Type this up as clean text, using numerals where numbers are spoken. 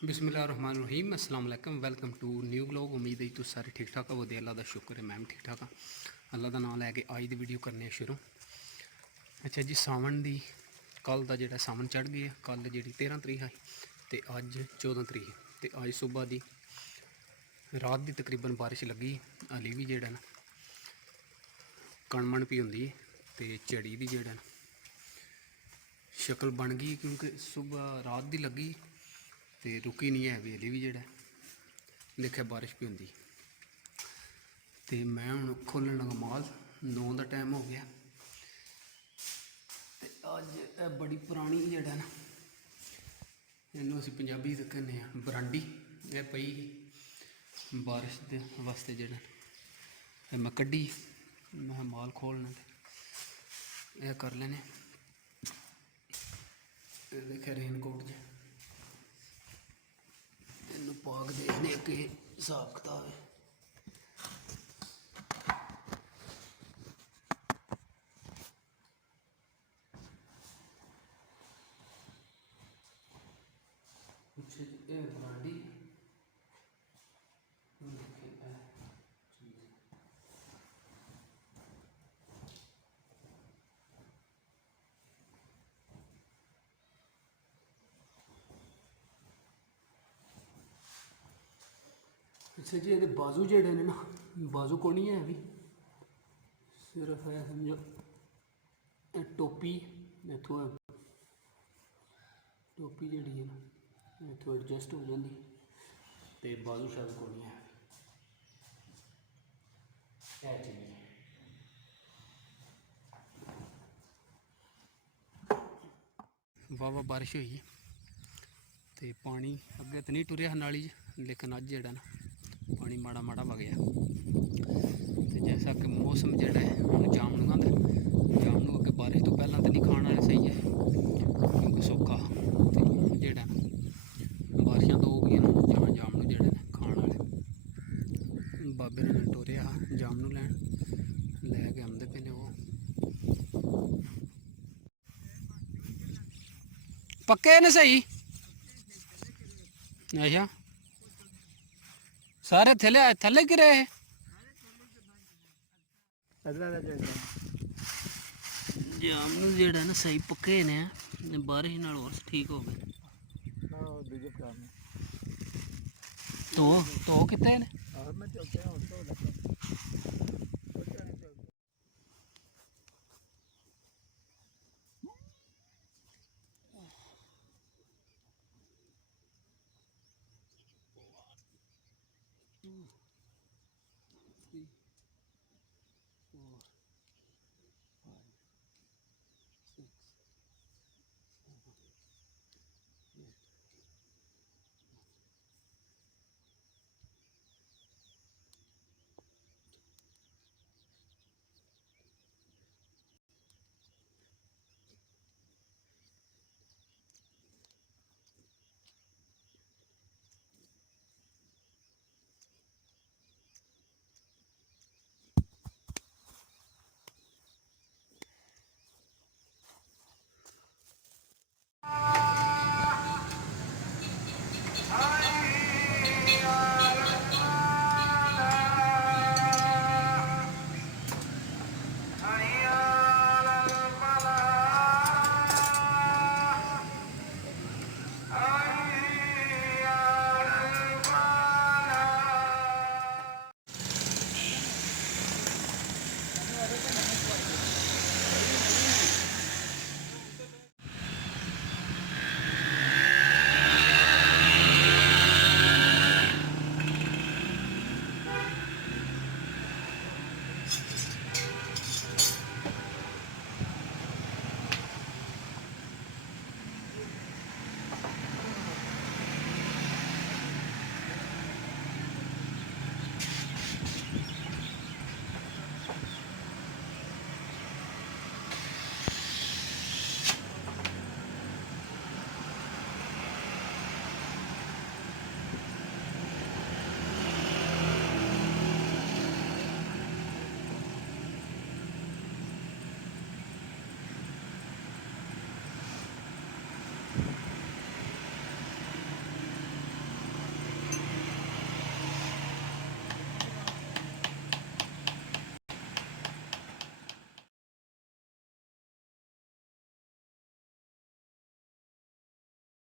बिस्मिल्लाहिर्रहमानिर्रहीम अस्सलाम वालेकुम वेलकम टू न्यू व्लॉग। उम्मीद है तुम सारे ठीक ठाक हो। अल्लाह का शुक्र है मैं भी ठीक ठाक हाँ। अल्लाह का नाम लैके अज की वीडियो करने शुरू। अच्छा जी, सावन की कल का जो सावन चढ़ गई है। कल जी 13 तरीक है तो अज 14 तरीक तो अज सुबह की रात की तकरीबन बारिश लगी। हाली भी जो कणमण भी होंगी तो झड़ी की जो शक्ल बन गई, क्योंकि सुबह रात की लगी तो रुकी नहीं है। वेले भी जो देखा बारिश भी होंगी तो मैं हूँ खोलन लगा माल। 9 का टाइम हो गया तो अज बड़ी पुरानी जड़ा ना इनू असी पंजाबी कहने बरांडी यह पई बारिश के वास्ते जड़ा मैं कड्डी। मैं माल खोलना यह कर लेने। देखा रेनकोट ज इन पाक देखने कि हिसाब किताब है। बरांडी अच्छा जी, ये बाजू जेडे ने ना बाजू को नहीं है भी सिर्फ है समझो टोपी इतों टोपी जी है ना इतों एडजस्ट हो जाती तो बाजू शायद को नहीं है चीज़। वाह वाह बारिश हुई तो पानी अगे तो नहीं टुरया नाली लेकिन अज जो ना पानी माड़ा माड़ा वगया। तो जैसा कि मौसम जोड़ा है हम जामनू का जामनू अगे बारिश तो पहला तो नहीं खाने वाले सही है क्योंकि सुखा तो जोड़ा बारिशा तो हो गई जहाँ जामनू जोड़े खाने वाले। बाबे ने टोरिया जामनू लैन लैके आते पे ने वो पक्के ने सही। अच्छा सारे थले थले गिरे है। जामनू जेड़ा ना सही पक्के ने बारिश नाल और ठीक हो गए। तो कितने ने